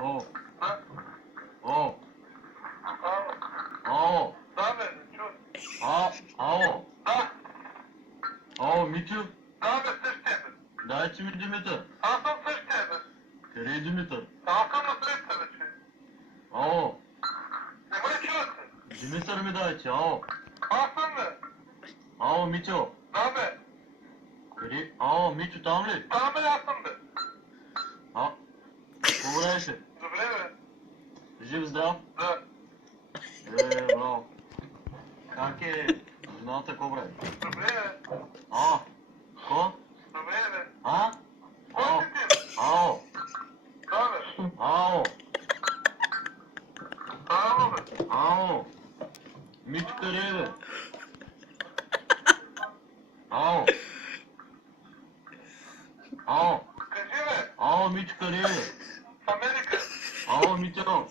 О, Да? о, Ало. ало, Да, бе, не чу. ало, Да. ало, Митю, Да, бе, същия, бе. дай си ми Димитър. Аз съм същия, бе. Къде е Димитър? Аз съм на среща, бе, че. Ало, Не ме чувате. Димитър ми дайте, ало, Аз съм, бе. ало, Митю, Да, бе. къде? Ало, Митю, там ли? Да, бе, аз съм, бе. Какво правиш? Добре, бе. Жив, здрав? Да. Браво. Как е жената, какво прави? Добре, бе. Ко? Добре, бе. Ало, Кой си ти? ало, Да, бе. ало, Ало, бе. ало, Митю, къде е, бе? Ало, ало, Кажи, бе. ало, Митю, къде е, бе? В Америка. Ало, Митю, ало.